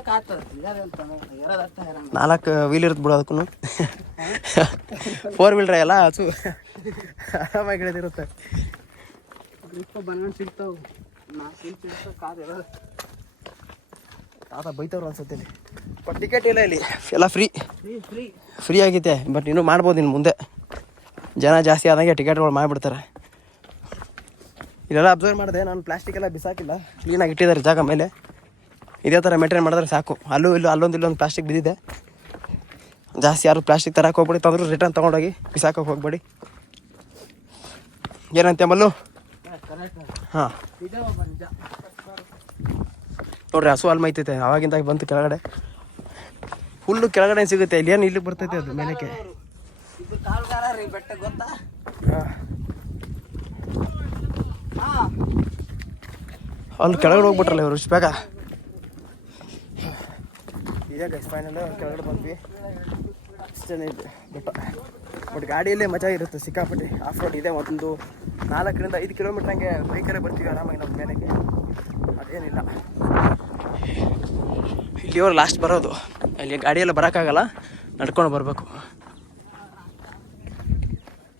4 ವೀಲ್ ಇರುತ್ತೆ ಬಿಡು ಅದಕ್ಕೂ. 4 ವೀಲ್ರ ಎಲ್ಲ ಹಸು ಆರಾಮಾಗಿ ಹಿಡಿದಿರುತ್ತೆ. ತಾತ ಬೈತವ್ರು ಅನ್ಸುತ್ತೆ ಇಲ್ಲಿ. ಬಟ್ ಟಿಕೆಟ್ ಇಲ್ಲ ಇಲ್ಲಿ, ಎಲ್ಲ ಫ್ರೀ ಆಗೈತೆ. ಬಟ್ ಇನ್ನೂ ಮಾಡ್ಬೋದು ಇನ್ನು ಮುಂದೆ. ಜನ ಜಾಸ್ತಿ ಆದಂಗೆ ಟಿಕೆಟ್ಗಳು ಮಾಡಿಬಿಡ್ತಾರೆ. ಇಲ್ಲೆಲ್ಲ ಅಬ್ಸರ್ವ್ ಮಾಡಿದೆ ನಾನು, ಪ್ಲಾಸ್ಟಿಕ್ ಎಲ್ಲ ಬಿಸಾಕಿಲ್ಲ, ಕ್ಲೀನಾಗಿ ಇಟ್ಟಿದ್ದಾರೆ ಜಾಗ ಮೇಲೆ. ಇದೇ ಥರ ಮೇಂಟೈನ್ ಮಾಡಿದ್ರೆ ಸಾಕು. ಅಲ್ಲೊಂದು ಪ್ಲಾಸ್ಟಿಕ್ ಬಿದ್ದಿದೆ. ಜಾಸ್ತಿ ಯಾರು ಪ್ಲಾಸ್ಟಿಕ್ ತರಕ್ಕೆ ಹೋಗ್ಬೇಡಿ, ತಂದ್ರು ರಿಟರ್ನ್ ತೊಗೊಂಡೋಗಿ ಬಿಸಾಕೋಕೆ ಹೋಗ್ಬೇಡಿ. ಏನಂತೆ ಮಲ್ಲು? ಹಾಂ ನೋಡ್ರಿ, ಹಸು ಅಲ್ಲಿ ಮೈತೈತೆ ಅವಾಗಿಂದಾಗಿ ಬಂತು ಕೆಳಗಡೆ. ಹುಲ್ಲು ಕೆಳಗಡೆ ಸಿಗುತ್ತೆ, ಇಲ್ಲಿ ಏನು ಇಲ್ಲಿಗೆ ಬರ್ತೈತೆ ಅದು ಮೇಲಕ್ಕೆ. ಅಲ್ಲಿ ಕೆಳಗಡೆ ಹೋಗ್ಬಿಟ್ರಲ್ಲ ಇವರು ಇಷ್ಟು ಬೇಗ. ಇದೇ ಗೈಸ್ ಫೈನಲ್ ಕೆಳಗಡೆ ಬಂದ್ವಿ. ಅಷ್ಟೇ ಬೆಟ್ಟ. ಬಟ್ ಗಾಡಿಯಲ್ಲೇ ಮಜಾ ಇರುತ್ತೆ ಸಿಕ್ಕಾಪಟ್ಟೆ. ಆಫ್ ರೋಡ್ ಇದೆ. ಒಂದು 4 ರಿಂದ 5 ಕಿಲೋಮೀಟ್ರ್ ಹಂಗೆ ಬೈಕಲ್ಲೇ ಬರ್ತೀವಿ ಆರಾಮಾಗಿ ನಮ್ಮ ಮೇಲೆಗೆ. ಅದೇನಿಲ್ಲ, ಇಲ್ಲಿಯವ್ರು ಲಾಸ್ಟ್ ಬರೋದು. ಅಲ್ಲಿ ಗಾಡಿಯೆಲ್ಲ ಬರೋಕ್ಕಾಗಲ್ಲ, ನಡ್ಕೊಂಡು ಬರಬೇಕು.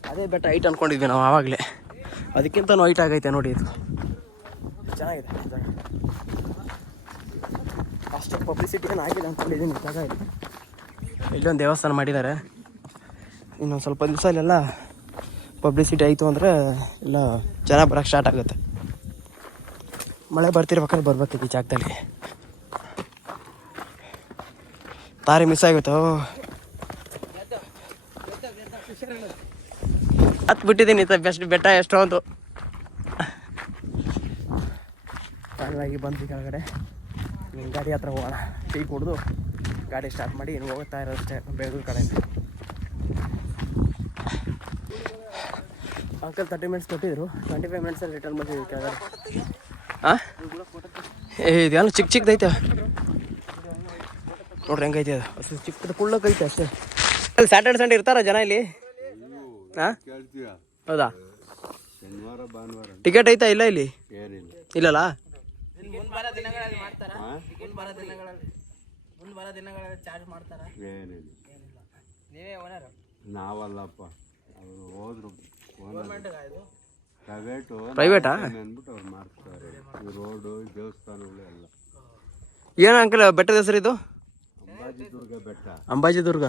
ಅದೇ ಬೆಟ್ಟ ಹೈಟ್ ಅಂದ್ಕೊಂಡಿದ್ವಿ ನಾವು ಆವಾಗಲೇ. ಅದಕ್ಕಿಂತ ಹೈಟ್ ಆಗೈತೆ ನೋಡಿ. ಇದು ಚೆನ್ನಾಗಿದೆ ಜಾಗ. ಅಷ್ಟು ಪಬ್ಲಿಸಿಟಿ ಏನು ಆಗಿದೆ ಅಂದ್ಕೊಂಡಿದ್ದೀನಿ ಜಾಗ ಇದು. ಇಲ್ಲೊಂದು ದೇವಸ್ಥಾನ ಮಾಡಿದ್ದಾರೆ. ಇನ್ನೊಂದು ಸ್ವಲ್ಪ ದಿವಸ ಇಲ್ಲೆಲ್ಲ ಪಬ್ಲಿಸಿಟಿ ಆಯಿತು ಅಂದರೆ ಎಲ್ಲ ಜನ ಬರೋಕ್ಕೆ ಸ್ಟಾರ್ಟ್ ಆಗುತ್ತೆ. ಮಳೆ ಬರ್ತಿರ್ಬೇಕಾದ್ರೆ ಬರ್ಬೇಕು ಈ ಜಾಗದಲ್ಲಿ. ದಾರಿ ಮಿಸ್ ಆಗುತ್ತೆ. ಬಿಟ್ಟಿದ್ದೀನಿ ಬೆಸ್ಟ್ ಬೆಟ್ಟ ಎಷ್ಟೊಂದು. ಫೈನಲಾಗಿ ಬಂದು ಕೆಳಗಡೆ ಗಾಡಿ ಹತ್ರ ಹೋಗೋಣ. ಟೀ ಕುಡಿದು ಗಾಡಿ ಸ್ಟಾರ್ಟ್ ಮಾಡಿ ಇನ್ನು ಹೋಗ್ತಾ ಇರೋದಷ್ಟೇ ಬೆಂಗಳೂರು ಕಡೆ. ಅಂಕಲ್ 30 ಮಿನಿಟ್ಸ್ ಕೊಟ್ಟಿದ್ರು, 25 ಮಿನಿಟ್ಸಲ್ಲಿ ರಿಟರ್ನ್ ಬಂದಿದ್ದೀವಿ ಕೆಳಗಡೆ. ಹಾಂ ಇದೇನು ಚಿಕ್ಕದೈತೆ ನೋಡ್ರಿ, ಹೆಂಗೈತೆ ಅದು. ಅಷ್ಟು ಚಿಕ್ಕದು ಕುಳ್ಳಕ್ಕೈತೆ ಅಷ್ಟೇ. ಅಲ್ಲಿ ಸ್ಯಾಟರ್ಡೆ ಸಂಡೇ ಇರ್ತಾರ ಜನ ಇಲ್ಲಿ? ಹಾಂ ಹೌದಾ? ಟಿಕೆಟ್ ಐತಾ? ಇಲ್ಲ ಇಲ್ಲಿ ಇಲ್ಲಲ್ಲ. ನಾವಲ್ಲಪ್ಪ, ಹೋದ್ರು ಪ್ರೈವೇಟಾ? ರೋಡು ದೇವಸ್ಥಾನಗಳು ಎಲ್ಲ. ಏನು ಅಂಕಲ್ ಬೆಟ್ಟದ ಹೆಸರು ಇದು? ಅಂಬಾಜಿದುರ್ಗ ಬೆಟ್ಟ. ಅಂಬಾಜಿದುರ್ಗ.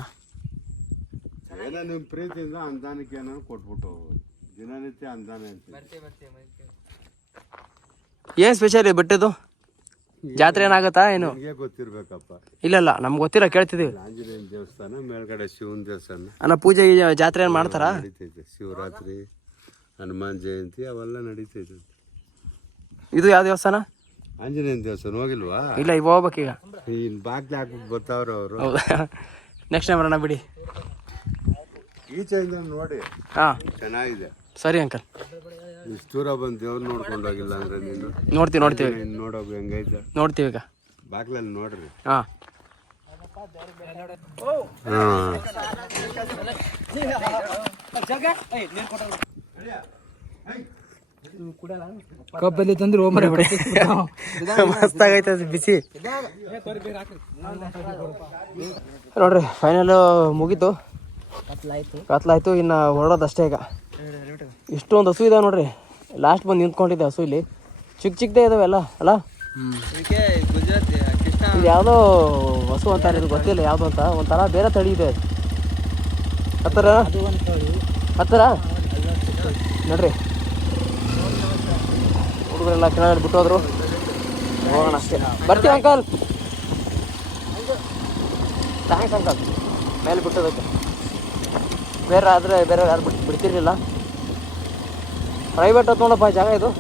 ಏನೋ ನಿಮ್ಮ ಪ್ರೀತಿಯಿಂದ ಅನುದಾನಕ್ಕೆ ಏನೋ ಕೊಟ್ಬಿಟ್ಟು ಹೋಗೋದು. ದಿನನಿತ್ಯ ಅನುದಾನ ಅಂತ. ಏನು ಸ್ಪೆಷಲ್ ಬೆಟ್ಟದು? ಜಾತ್ರೆ ಏನಾಗತ್ತಾ ಏನು? ನಿಮಗೆ ಗೊತ್ತಿರ್ಬೇಕಪ್ಪ. ಇಲ್ಲ ನಮ್ಗೆ ಗೊತ್ತಿಲ್ಲ, ಕೇಳ್ತಿದ್ದೀವಿ. ಆಂಜನೇಯನ ದೇವಸ್ಥಾನ, ಮೇಲ್ಗಡೆ ಶಿವನ ದೇವಸ್ಥಾನ. ಅನ್ನ ಪೂಜೆ ಜಾತ್ರೆ ಏನು ಮಾಡ್ತಾರಾ? ನಡೀತೈತೆ. ಶಿವರಾತ್ರಿ, ಹನುಮಾನ್ ಜಯಂತಿ ಅವೆಲ್ಲ ನಡೀತೈತೆ. ಇದು ಯಾವ ದೇವಸ್ಥಾನ? ಆಂಜನೇಯನ ದೇವಸ್ಥಾನ. ಹೋಗಿಲ್ವಾ? ಇಲ್ಲ, ಇವಾಗ ಹೋಗ್ಬೇಕೀಗ. ಇನ್ನು ಬಾಗ್ಲಿ ಹಾಕ್ಬಿಟ್ಟು ಬರ್ತಾವ್ರ ಅವರು. ಹೌದಾ? ನೆಕ್ಸ್ಟ್ ಟೈಮ್ ಬರೋಣ ಬಿಡಿ. ಈಚೆಯಿಂದ ನೋಡಿ. ಹಾಂ ಚೆನ್ನಾಗಿದೆ. ಸರಿ ಅಂಕಲ್. ಇಷ್ಟು ದೂರ ಬಂದು ದೇವ್ರು ನೋಡ್ಕೊಂಡೋಗಿಲ್ಲ ಅಂದ್ರೆ ನೀನು ನೋಡ್ತೀವಿ ನೋಡೋದು ಹೆಂಗೈತೆ ನೋಡ್ತೀವಿ ಈಗ. ಬಾಗ್ಲಲ್ಲಿ ನೋಡ್ರಿ. ಹಾಂ ಕಬ್ಬಲ್ಲಿ ತಂದ್ರೆ ಮಸ್ತ್ ಆಗೈತೆ ಅದು ಬಿಸಿ. ನೋಡ್ರಿ ಫೈನಲ್ ಮುಗೀತು, ಕತ್ಲಾಯ್ತು, ಇನ್ನು ಹೊರಡೋದಷ್ಟೇ ಈಗ. ಇಷ್ಟೊಂದು ಹಸು ಇದಾವೆ ನೋಡ್ರಿ, ಲಾಸ್ಟ್ ಬಂದು ನಿಂತ್ಕೊಂಡಿದ್ದೆ ಹಸು ಇಲ್ಲಿ. ಚಿಕ್ಕದೇ ಇದಾವೆ ಎಲ್ಲ ಅಲ್ಲ. ಇದು ಯಾವುದೋ ಹಸು ಅಂತಾರೆ, ಇದು ಗೊತ್ತಿಲ್ಲ ಯಾವುದು ಅಂತ. ಒಂಥರ ಬೇರೆ ತಳಿ ಇದೆ ಹತ್ತರ ನೋಡ್ರಿ. ಹುಡುಗರೆಲ್ಲ ಕೆಳಗಡೆ ಬಿಟ್ಟೋದ್ರು, ಹೋಗೋಣ ಅಷ್ಟೇ. ಬರ್ತೀವಿ ಅಂಕಲ್, ಥ್ಯಾಂಕ್ಸ್ ಅಂಕಲ್ ಮೇಲೆ ಬಿಟ್ಟೋದಕ್ಕೆ. ಬೇರೆ ಆದರೆ ಬೇರೆ ಯಾರು ಬಿಡ್ತಿರ್ಲಿಲ್ಲ. ಪ್ರೈವೇಟ್ ಹೊತ್ತು ನೋಡಪ್ಪ ಜಾಗ ಇದು.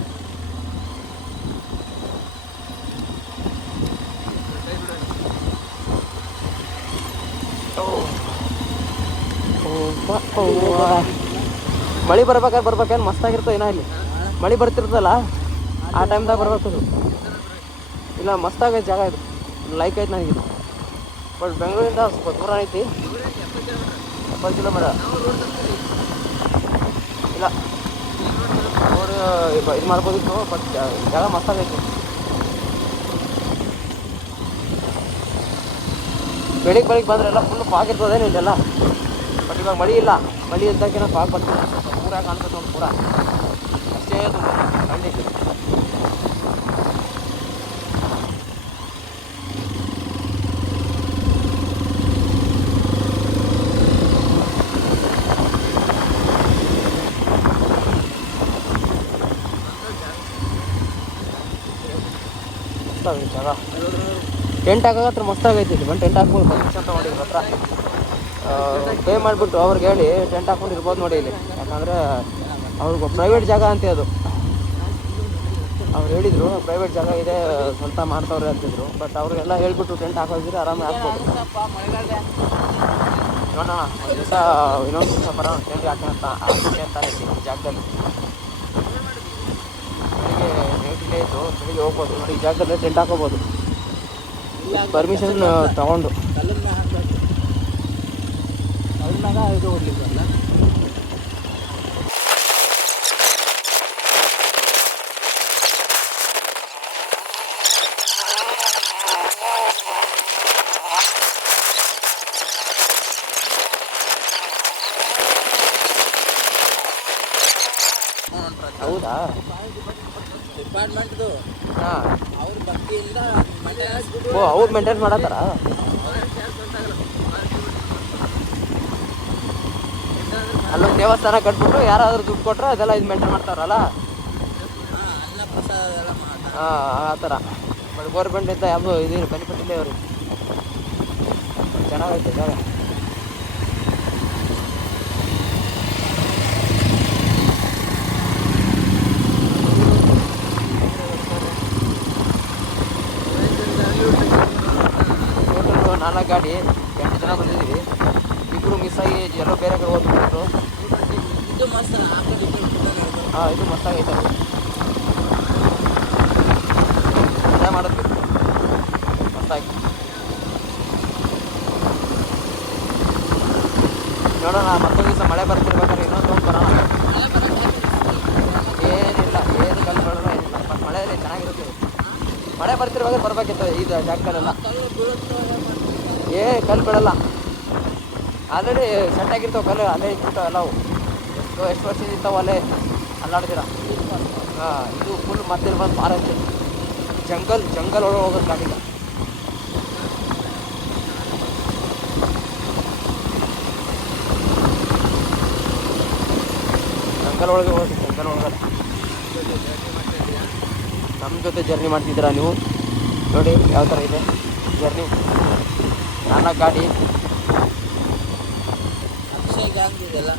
ಮಳೆ ಬರ್ಬೇಕೇನು ಮಸ್ತಾಗಿರ್ತದೆ. ಏನೋ ಇಲ್ಲಿ ಮಳೆ ಬರ್ತಿರ್ತಲ್ಲ ಆ ಟೈಮ್ದಾಗ ಬರ್ಬೇಕದು. ಇಲ್ಲ ಮಸ್ತಾಗೈತೆ ಜಾಗ ಇದು, ಲೈಕ್ ಐತೆ ನನಗಿದು. ಬಟ್ ಬೆಂಗಳೂರಿಂದ ಸ್ವಲ್ಪ ದೂರ ಐತಿ, 70 ಕಿಲೋಮೀಟರ್. ಇಲ್ಲ ನೋಡಿ ಇದು ಮಾಡ್ಬೋದಿತ್ತು, ಬಟ್ ಜಾಗ ಮಸ್ತಾಗೈತಿ. ಬೆಳಿಗ್ಗೆ ಬಂದ್ರೆಲ್ಲ ಫುಲ್ ಫಾಗ್ ಇರ್ತದೇನು ಇಲ್ಲೆಲ್ಲ. ಬಟ್ ಇವಾಗ ಮಳೆ ಇಲ್ಲ, ಮಳೆ ಇದ್ದಾಗೇನೋ ಫಾಗ್ ಬರ್ತಿಲ್ಲ. ಪೂರ ಕಾಣ್ತದೆ ನೋಡಿ, ಪೂರ ಅಷ್ಟೇ ಖಂಡಿತ. ಮಸ್ತಾಗೈತೆ ಜಾಗ. ಟೆಂಟ್ ಹಾಕೋತ್ರ ಮಸ್ತಾಗೈತಿ ಇಲ್ಲಿ. ಬಂದು ಟೆಂಟ್ ಹಾಕ್ಬೋದು, ಪರ್ಮಿಷನ್ ತೊಗೊಂಡಿದ್ರು ಹತ್ರ. ಪೇ ಮಾಡಿಬಿಟ್ಟು ಅವ್ರಿಗೆ ಹೇಳಿ ಟೆಂಟ್ ಹಾಕ್ಕೊಂಡು ಇರ್ಬೋದು ನೋಡಿ ಇಲ್ಲಿ. ಯಾಕಂದರೆ ಅವ್ರಿಗೆ ಪ್ರೈವೇಟ್ ಜಾಗ ಅಂತೆ ಅದು. ಅವ್ರು ಹೇಳಿದರು ಪ್ರೈವೇಟ್ ಜಾಗ ಇದೆ, ಸ್ವಂತ ಮಾಡ್ತವ್ರೆ ಅಂತಿದ್ರು. ಬಟ್ ಅವ್ರಿಗೆಲ್ಲ ಹೇಳ್ಬಿಟ್ಟು ಟೆಂಟ್ ಹಾಕೋದಿದ್ರೆ ಆರಾಮಾಗಿ ಹಾಕ್ಬೋದು. ನೋಡೋಣ ಒಂದು ದಿವಸ, ಇನ್ನೊಂದು ದಿವಸ ಬರೋಣ ಟೆಂಟ್ ಹಾಕಿ ಅಂತಾನೆ ಈ ಜಾಗದಲ್ಲಿ. ಬೆಳಿಗ್ಗೆ ಇತ್ತು, ಬೆಳಿಗ್ಗೆ ಹೋಗ್ಬೋದು ನೋಡಿ. ಈ ಜಾಗದಲ್ಲಿ ಟೆಂಟ್ ಹಾಕೋಬೋದು ಪರ್ಮಿಷನ್ ತಗೊಂಡು. ಇದು ಹೋಗ್ಲಿಲ್ಲ. ಹೌದಾ? ಡಿಪಾರ್ಟ್ಮೆಂಟ್ದು ಹಾಂ, ಅವ್ರ ಭಕ್ತಿಯಿಂದ ಓ ಅವ್ರು ಮೇಂಟೈನ್ ಮಾಡತ್ತಾರ. ಅಲ್ಲೊಂದು ದೇವಸ್ಥಾನ ಕಟ್ಬಿಟ್ಟು ಯಾರಾದ್ರೂ ದುಡ್ಡು ಕೊಟ್ಟರೆ ಅದೆಲ್ಲ ಇದು ಮೇಂಟೈನ್ ಮಾಡ್ತಾರಲ್ಲ. ಅನ್ನ ಪ್ರಸಾದ ಎಲ್ಲ ಮಾಡ್ತಾರೆ. ಹಾಂ, ಆ ಥರ. ಬಟ್ ಗೌರ್ಮೆಂಟಿಂದ ಯಾವುದೋ ಇದು ಬೆನಿಫಿಟ್ ಇಲ್ಲ ಅವ್ರಿಗೆ. ಚೆನ್ನಾಗೈತೆ ಜಾಗ. ಟೋಟಲ್ 4 ಗಾಡಿ, 8 ಜನ ಬಂದಿದ್ದೀವಿ. ಇಬ್ಬರು ಮಿಸ್ ಆಗಿ ಎಲ್ಲೋ ಬೇರೆ ಕಡೆ ಹೋಗ್ಬಿಟ್ಟು. ಇದು ಮಸ್ತ್ ಆ ಕಡೆ ಈ ಕಡೆ ಹಾಂ, ಇದು ಮಸ್ತಾಗೈತೆ. ಮಜಾ ಮಾಡಿದ್ವಿ, ಮಸ್ತಾಗಿ. ನೋಡೋಣ ಮತ್ತೊಂದು ದಿವಸ ಮಳೆ ಬರ್ತಿರ್ಬೇಕಾದ್ರೆ ಇನ್ನೊಂದು ತೊಗೊಂಡು ಬರೋಣ. ಏನಿಲ್ಲ, ಏನು ಕಲ್ಲು ಬೀಳಲ್ಲ, ಏನಿಲ್ಲ. ಬಟ್ ಮಳೆಯಲ್ಲಿ ಚೆನ್ನಾಗಿರುತ್ತೆ. ಮಳೆ ಬರ್ತಿರ್ಬೇಕಾದ್ರೆ ಬರ್ಬೇಕಿತ್ತು ಇದು ಜಾಗದಲ್ಲೆಲ್ಲ. ಕಲ್ಲು ಬೀಳಲ್ಲ, ಆಲ್ರೆಡಿ ಸೆಟ್ ಆಗಿರ್ತಾವೆ ಕಲ್ಲು. ಅಲ್ಲೇ ಇಟ್ಬಿಡ್ತಾವೆ ಎಲ್ಲವು. ಎಷ್ಟು ವರ್ಷದಿಂದ ಇರ್ತಾವೆ ಅಲ್ಲೇ, ಅಲ್ಲಾಡ್ತೀರ. ಹಾಂ, ಇದು ಫುಲ್ ಮತ್ತೆ ಬಂದು ಫಾರೆಸ್ಟ್, ಜಂಗಲ್ ಒಳಗೆ ಹೋಗೋದು ಗಾಡಿಗೆ. ಜಂಗಲ್ ಒಳಗೆ ಹೋಗಿ, ಜಂಗಲ್ ಒಳಗಡೆ. ನಮ್ಮ ಜೊತೆ ಜರ್ನಿ ಮಾಡ್ತಿದ್ದೀರಾ ನೀವು? ನೋಡಿ ಯಾವ ಥರ ಇದೆ ಜರ್ನಿ. 4 ಗಾಡಿ. ಅಕ್ಷಯ್ ಗಾಂಧಿ ಇದೆಲ್ಲ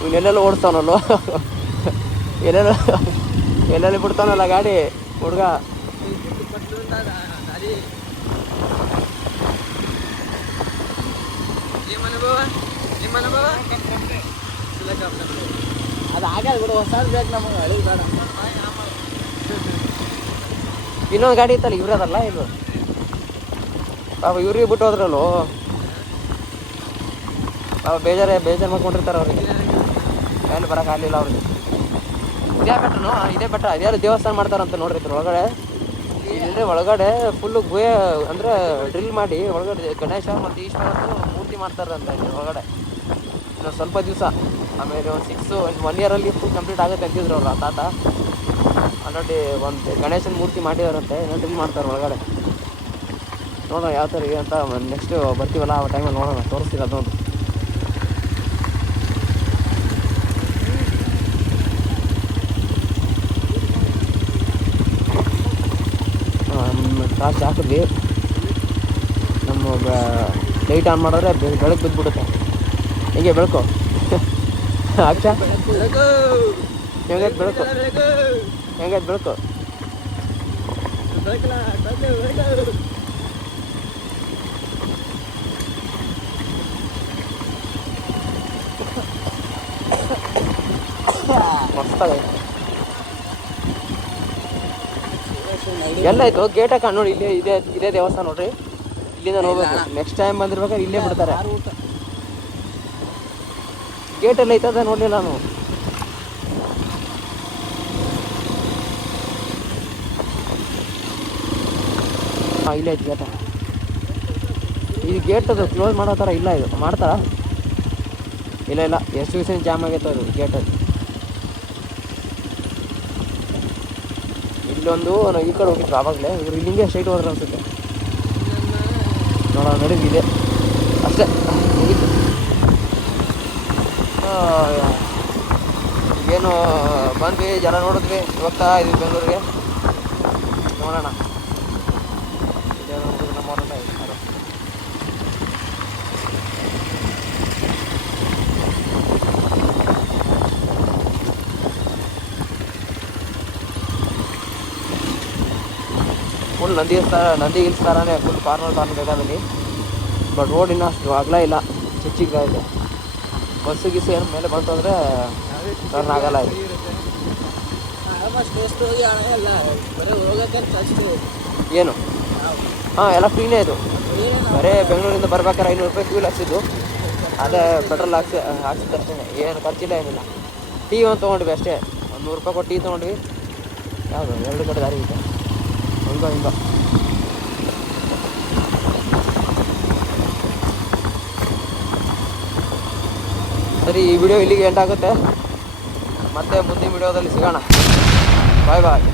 ಇವನ್ನೆಲ್ಲೆಲ್ಲ ಓಡಿಸ್ತಾವನಲ್ಲೋ, ಎಲ್ಲೆಲ್ಲಿ ಬಿಡ್ತಾನಲ್ಲ ಗಾಡಿ ಹುಡುಗ. ಅದು ಆಗಲ್ಲ ಬಿಡು, ಹೊಸದು ಬೇಕು ನಮಗೆ, ಹಳಿ ಬೇಡ. ಇನ್ನೊಂದು ಗಾಡಿ ಇತ್ತಲ್ಲ ಇವ್ರದಲ್ಲ ಇದು ಪಾಪ ಇವ್ರಿಗೆ ಬಿಟ್ಟು ಹೋದ್ರಲ್ಲೋ ಪಾಪ ಬೇಜಾರು ಮಾಡ್ಕೊಂಡಿರ್ತಾರೆ ಅವ್ರಿಗೆ ಮೇಲೆ ಬರೋಕ್ಕಾಗಲಿಲ್ಲ ಅವ್ರಿಗೆ. ಇದೇ ಬೆಟ್ಟನು ಇದೇ ಬೆಟ್ಟ ಇದ್ಯಾರು ದೇವಸ್ಥಾನ ಮಾಡ್ತಾರಂತ ನೋಡ್ರಿ ಇದ್ರ ಒಳಗಡೆ. ಇಲ್ಲೇ ಒಳಗಡೆ ಫುಲ್ಲು ಗುಹೆ ಅಂದರೆ ಡ್ರಿಲ್ ಮಾಡಿ ಒಳಗಡೆ ಗಣೇಶ ಮತ್ತು ಈಶ್ವರದ್ದು ಮೂರ್ತಿ ಮಾಡ್ತಾರಂತ ಇಲ್ಲಿ ಒಳಗಡೆ. ಇನ್ನೊಂದು ಸ್ವಲ್ಪ ದಿವಸ ಆಮೇಲೆ ಒಂದು 1 ಇಯರಲ್ಲಿ ಫುಲ್ ಕಂಪ್ಲೀಟ್ ಆಗುತ್ತೆ ಅಂತಿದ್ರು ಅವ್ರು ಆ ತಾತ. ಆಲ್ರೆಡಿ ಒಂದು ಗಣೇಶನ ಮೂರ್ತಿ ಮಾಡಿದಾರಂತೆ, ಇನ್ನೂ ಡ್ರಿಲ್ ಮಾಡ್ತಾರೆ ಒಳಗಡೆ. ನೋಡೋಣ ಯಾವ ಥರ ಇದೆ ಅಂತ ನೆಕ್ಸ್ಟ್ ಬರ್ತೀವಲ್ಲ ಆ ಟೈಮಲ್ಲಿ ನೋಡೋಣ, ತೋರಿಸ್ತೀರ ಅದೊಂದು. ಟಾರ್ಚ್ ಹಾಕಿದ್ವಿ, ನಮ್ಮ ಲೈಟ್ ಆನ್ ಮಾಡಿದ್ರೆ ಬೆಳಕು ಬಿದ್ದುಬಿಡುತ್ತೆ. ಹೆಂಗೆ ಬೆಳಕು ಅಕ್ಷ ಹೆಂಗೈತೆ ಬೆಳಕು ಹೆಂಗೈತೆ ಬೆಳಕು ಮಸ್ತಾಗೈತೆ. ಎಲ್ಲಾಯ್ತು ಗೇಟ್ ಹಾಕೊಂಡು ನೋಡಿ, ಇಲ್ಲೇ ಇದೇ ದೇವಸ್ಥಾನ ನೋಡ್ರಿ. ಇಲ್ಲಿಂದ ನೋಡ್ಬೇಕು, ನೆಕ್ಸ್ಟ್ ಟೈಮ್ ಬಂದಿರ್ಬೇಕಾದ್ರೆ ಇಲ್ಲೇ ಬಿಡ್ತಾರೆ. ಗೇಟ್ ಎಲ್ಲ ಐತದ ನೋಡ್ಲಿಲ್ಲ ನಾನು. ಹಾಂ ಇಲ್ಲೇ ಐತೆ ಗೇಟ. ಇದು ಗೇಟ್ ಅದು ಕ್ಲೋಸ್ ಮಾಡೋ ಥರ ಇಲ್ಲ, ಇದು ಮಾಡ್ತಾರಾ? ಇಲ್ಲ ಎಷ್ಟು ದಿವಸ ಜಾಮ್ ಆಗೈತೆ ಅದು ಗೇಟಲ್ಲಿ. ಇಲ್ಲೊಂದು ನಾವು ಈ ಕಡೆ ಹೋಗಿದ್ರು ಆವಾಗಲೇ, ಇವರು ಇಲ್ಲಿಂಗೆ ಸ್ಟ್ರೈಟ್ ಹೋದ್ರೆ ಅನ್ಸುತ್ತೆ. ನೋಡೋಣ ನಡೀತಿದೆ ಅಷ್ಟೇ, ಮುಗೀತು. ಏನು ಬಂದ್ವಿ, ಜನ ನೋಡಿದ್ವಿ, ಹೋಗ್ತಾ ಇದ್ವಿ ಬೆಂಗಳೂರಿಗೆ. ನೋಡೋಣ ನಮ್ಮವರೆಲ್ಲ ಇರ್ತಾರೆ. ಫುಲ್ ನಂದಿ ಹಿಲ್ಸ್ ಥರನೇ ಫುಲ್ ಕಾರ್ನರ್ ಬೇಕಾದಲ್ಲಿ. ಬಟ್ ರೋಡ್ ಇನ್ನೂ ಅಷ್ಟು ಅಗಲ ಇಲ್ಲ, ಚಿಕ್ಕ ಇದೆ. ಬಸ್ಸು ಗಿಸ್ಸು ಏನು ಮೇಲೆ ಬಂತು ಅಂದರೆ ಟರ್ನ್ ಆಗಲ್ಲ ಇದು. ಏನು ಹಾಂ ಎಲ್ಲ ಫ್ರೀನೇ ಇದು. ಬರೀ ಬೆಂಗಳೂರಿಂದ ಬರ್ಬೇಕಾದ್ರೆ 500 ರೂಪಾಯಿ ಫ್ಯೂಲ್ ಹಾಕ್ಸಿದ್ದು, ಅದೇ ಪೆಟ್ರೋಲ್ ಹಾಕ್ಸಿದ್ದಷ್ಟೇ, ಏನು ಖರ್ಚಿಲ್ಲ ಏನಿಲ್ಲ. ಟೀ ಒಂದು ತೊಗೊಂಡ್ವಿ ಅಷ್ಟೇ, ಒಂದು 100 ರೂಪಾಯಿ ಕೊಟ್ಟು ಟೀ ತೊಗೊಂಡ್ವಿ. ಯಾವುದು 2 ಕಡೆ ದಾರಿ ಇದೆ, ಹಿಂಗ ಸರಿ. ಈ ವಿಡಿಯೋ ಇಲ್ಲಿಗೆ ಎಂಡ್ ಆಗುತ್ತೆ, ಮತ್ತೆ ಮುಂದಿನ ವಿಡಿಯೋದಲ್ಲಿ ಸಿಗೋಣ. ಬಾಯ್ ಬಾಯ್.